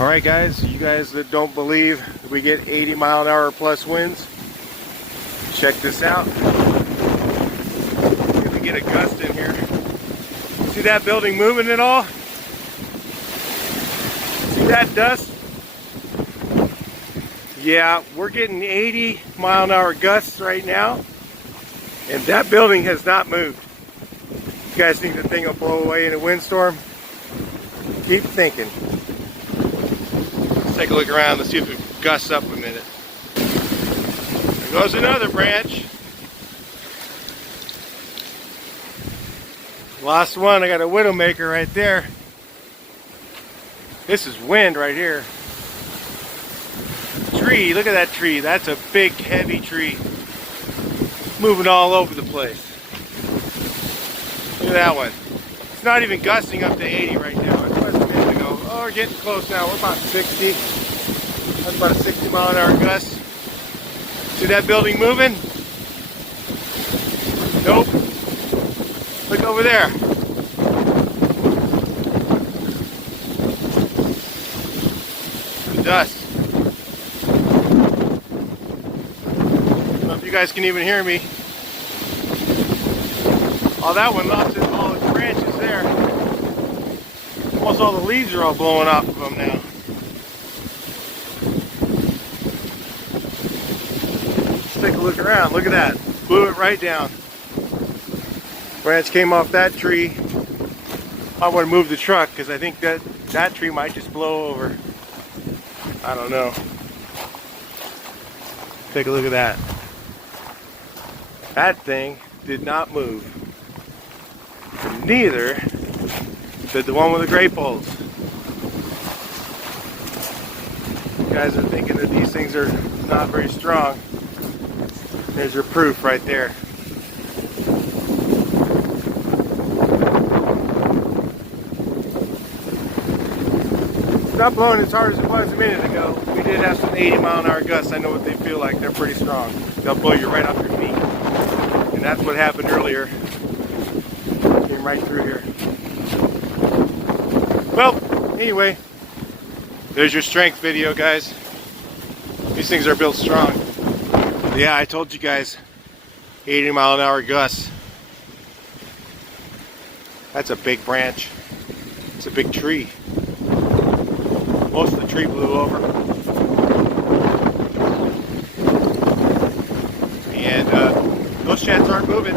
Alright guys, you guys that don't believe that we get 80-mile-an-hour plus winds, check this out. If we get a gust in here. See that building moving at all? See that dust? Yeah, we're getting 80-mile-an-hour gusts right now, and that building has not moved. You guys think the thing will blow away in a windstorm? Keep thinking. Let's take a look around. Let's see if it gusts up a minute. There goes another branch. Last one. I got a widowmaker right there. This is wind right here. Tree, look at that tree. That's a big, heavy tree. Moving all over the place. Look at that one. It's not even gusting up to 80 right now. It was a minute ago. Oh, we're getting close now. We're about 60. That's about a 60-mile-an-hour gust. See that building moving? Nope. Look over there. The dust. I don't know if you guys can even hear me. Oh, that one lost all its branches there. Almost all the leaves are all blowing off of them now. Let's take a look around. Look at that. Blew it right down. Branch came off that tree. I want to move the truck because I think that tree might just blow over. I don't know. Take a look at that. That thing did not move. Neither did the one with the gray poles. You guys are thinking that these things are not very strong. There's your proof right there. It's not blowing as hard as it was a minute ago. We did have some 80-mile-an-hour gusts. I know what they feel like. They're pretty strong. They'll blow you right off your feet. And that's what happened earlier. Came right through here. Well, anyway, there's your strength video, guys. These things are built strong. Yeah, I told you guys, 80-mile-an-hour gusts. That's a big branch. It's a big tree. Most of the tree blew over. And those sheds aren't moving.